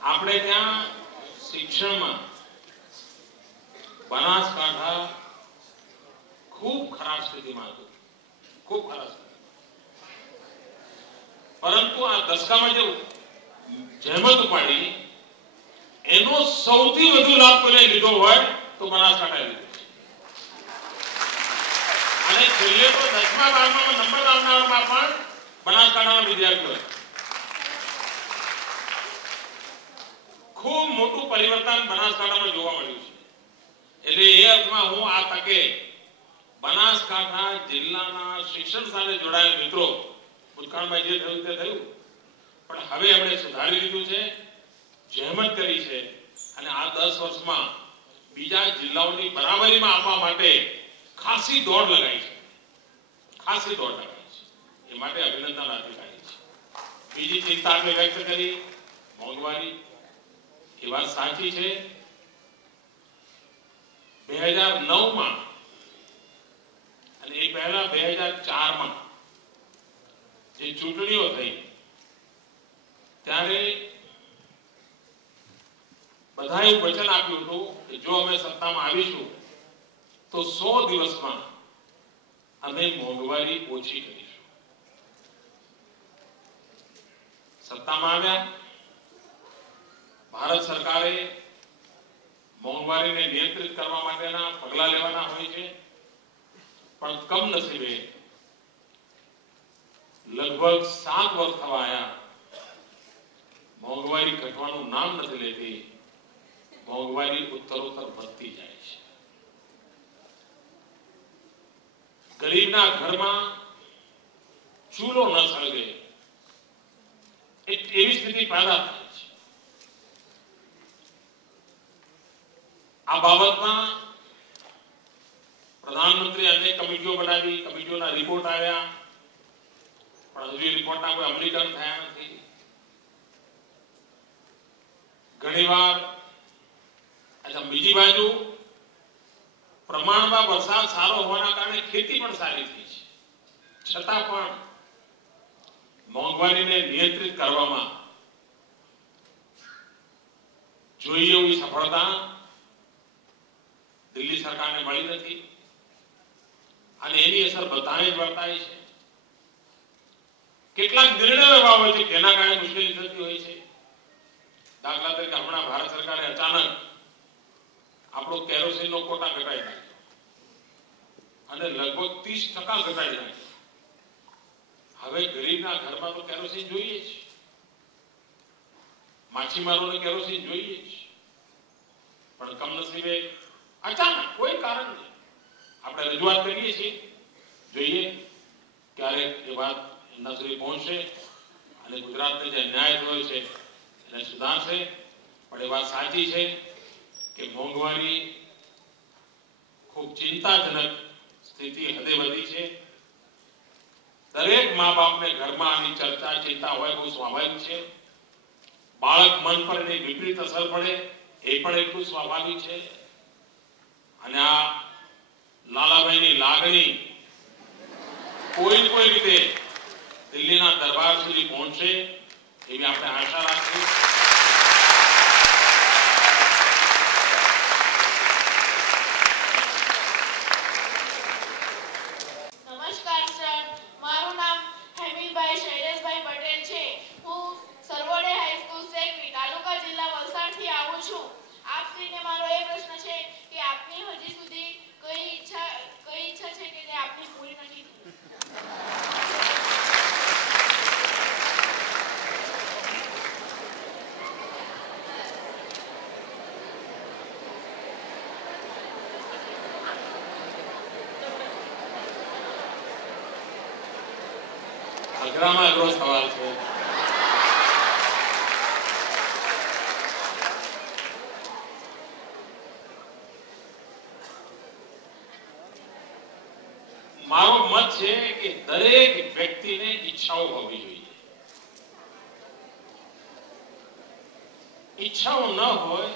આપણે ત્યાં શિક્ષણમાં બનાસકાંઠા ખૂબ ખરાબ સ્થિતિમાં હતું, ખૂબ ખરાબ સ્થિતિ. પરંતુ આ દશકામાં જે જહેમત ઉપાડી એનો સૌથી વધુ લાભ કોને લીધો હોય તો બનાસકાંઠાએ લીધો. અને છેલ્લે તો 10મા 12મા નંબર આવનારમાં પણ બનાસકાંઠાના વિદ્યાર્થીઓ ખૂબ મોટું પરિવર્તન બનાસકાંઠામાં જોવા મળ્યું છે. એટલે એ અર્થમાં હું આ તકે બનાસકાંઠા જિલ્લાના શિક્ષણ સાથે જોડાયેલા મિત્રો, ભૂતકાળમાં જે થયું તે થયું, પણ હવે આપણે સુધારી લીધું છે, જહેમત કરી છે અને આ 10 વર્ષમાં બીજા જિલ્લાઓની બરાબરીમાં આવવા માટે ખાસી દોડ લગાઈ છે, ખાસી દોડ લગાઈ છે. એ માટે અભિનંદન અધિકારી છે. બીજી ચિંતા આપણે વ્યક્ત કરી મોંઘવારી. એ વાત સાચી છે. 2009માં અને એ પહેલા 2004માં જે ચૂંટણીઓ થઈ ત્યારે બધાએ વચન આપ્યું હતું કે જો અમે સત્તામાં આવીશું તો 100 દિવસમાં અમે મોંઘવારી ઓછી કરીશું. સત્તામાં આવ્યા. ભારત સરકારે મોંઘવારીને નિયંત્રિત કરવા માટેના પગલા લેવાના હોય છે, પણ કમનસીબે લગભગ 7 વર્ષ થવા આવ્યા, મોંઘવારી ઘટવાનું નામ નથી લેતી. મોંઘવારી ઉત્તરોત્તર વધતી જાય છે. ગરીબના ઘરમાં ચૂલો ન સળગે એવી સ્થિતિ પેદા થાય છે. આ બાબતમાં પ્રધાનમંત્રી અનેક કમિટીઓ બનાવી, કમિટીઓના રિપોર્ટ આવ્યા, પણ હજુ રિપોર્ટના કોઈ અમલીકરણ થયા નથી. ઘણીવાર બીજી બાજુ પ્રમાણમાં વરસાદ સારો હોવાના કારણે ખેતી પણ સારી થઈ છે, છતાં પણ મોંઘવારીને નિયંત્રિત કરવામાં જોઈએ એવી સફળતા દિલ્હી સરકારને મળી નથી અને એની અસર બધાને જ વર્તાય છે. કેટલાક નિર્ણયો એવા હોય છે જેના કારણે મુશ્કેલી થતી હોય છે. દાખલા તરીકે હમણાં ભારત સરકારે અચાનક આપણો કેરોસીનનો કોટા ઘટાડી નાખ્યો અને લગભગ 30% ઘટાડી નાખ્યો. હવે ગરીબના ઘરમાં તો કેરોસીન જોઈએ છે, માછીમારોને કેરોસીન જોઈએ છે, પણ કમનસીબે અચાનક કોઈ કારણ નહીં. આપણે રજૂઆત કરીએ છીએ, જોઈએ ક્યારેક એ વાત એમના સુધી પહોંચશે અને ગુજરાતને જે ન્યાય થયો છે એને સુધારશે. પણ એ વાત સાચી છે કે મોંઘવારી ખૂબ ચિંતાજનક સ્થિતિ હદે વધી છે. દરેક મા બાપને ઘરમાં આની ચર્ચા ચિંતા હોય, બહુ સ્વાભાવિક છે. બાળક મન પર એની વિપરીત અસર પડે એ પણ એટલું સ્વાભાવિક છે. અને આ લાલાભાઈની લાગણી કોઈ રીતે દિલ્હીના દરબાર સુધી પહોંચશે એવી આપણે આશા રાખીએ. નમસ્કાર સર, મારું નામ હેમીભાઈ શૈલેષભાઈ પટેલ છે. હું સરવડે હાઈસ્કૂલ સેકવી તાલુકા જિલ્લા વલસાડથી આવું છું. આપશ્રીને મારો એ પ્રશ્ન છે કે આપની હજી સુધી કઈ ઈચ્છા છે કે જે આપની પૂરી નથી થઈ? અઘરામાં અઘરો સવાલ છે. મારો મત છે કે દરેક વ્યક્તિને ઈચ્છાઓ હોવી જોઈએ. ઈચ્છાઓ ન હોય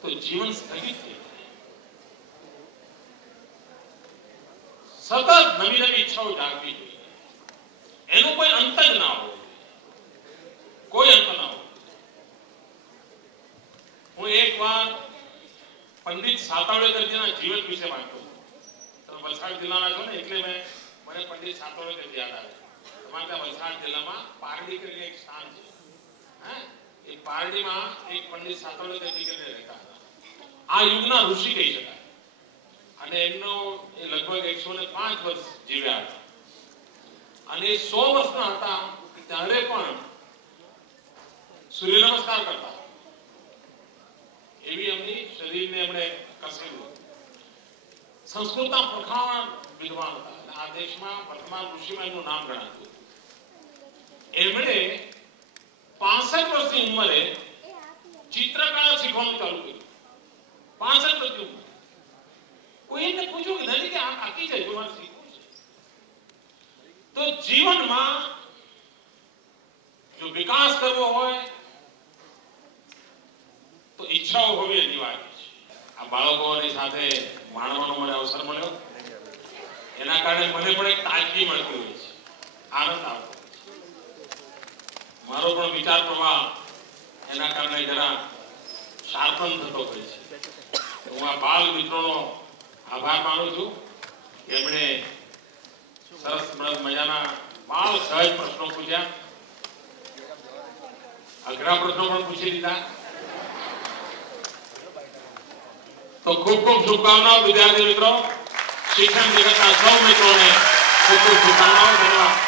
તો જીવન સ્થગિત થઈ જાય. સતત નવી નવી ઈચ્છાઓ જાગવી જોઈએ. એનો કોઈ અંત જ ના હોય, કોઈ અંત ના હોય. એકવાર પંડિત સાતવડેકરજીના જીવન વિશે વાંચ્યું. તમે વલસાડ જિલ્લાના છો ને એટલે મને પંડિત સાતવડેકર યાદ આવે. તમારે ત્યાં વલસાડ જિલ્લામાં પારડી કરીને એક સ્થાન છે. એ પારડીમાં એક પંડિત સાતવડેકરજી કરીને રહેતા હતા. આ યુગના ઋષિ કહી શકાય. અને એમનો એ લગભગ 105 વર્ષ જીવ્યા હતા. અને 100 વર્ષના હતા ત્યારે પણ સૂર્ય નમસ્કાર કરતા. એવી એમની શરીરને એમણે કસેલું. સંસ્કૃતના પ્રખાણ વિદ્વાન હતા. આ દેશમાં વર્તમાન ઋષિમાં એમનું નામ ગણાતું. એમણે 65 વર્ષની ઉંમરે ચિત્રકળા શીખવાનું ચાલુ કર્યું. 65 વર્ષની ઉંમરે. કોઈ એને પૂછ્યું કે નહીં કે આખી જાય તમારે શીખવું છે. તો જીવનમાં જો વિકાસ કરવો હોય તો ઈચ્છાઓ હોવી અનિવાર્ય છે. આ બાળકોની સાથે માણવાનો મને અવસર મળ્યો. એના કારણે મને પણ એક તાજગી મળતી હોય છે, આનંદ આવતો હોય છે. મારો પણ વિચાર પ્રવાહ એના કારણે જરા શાર્પન થતો હોય છે. હું આ બાળ મિત્રોનો આભાર માનું છું. એમણે સરસ મજાના બાળ સહજ પ્રશ્નો પૂછ્યા, અઘરા પ્રશ્નો પણ પૂછી લીધા. તો ખૂબ ખૂબ શુભકામનાઓ વિદ્યાર્થી મિત્રો. શિક્ષણ જગતના સૌ મિત્રોને ખૂબ ખૂબ શુભકામનાઓ. ધન્યવાદ.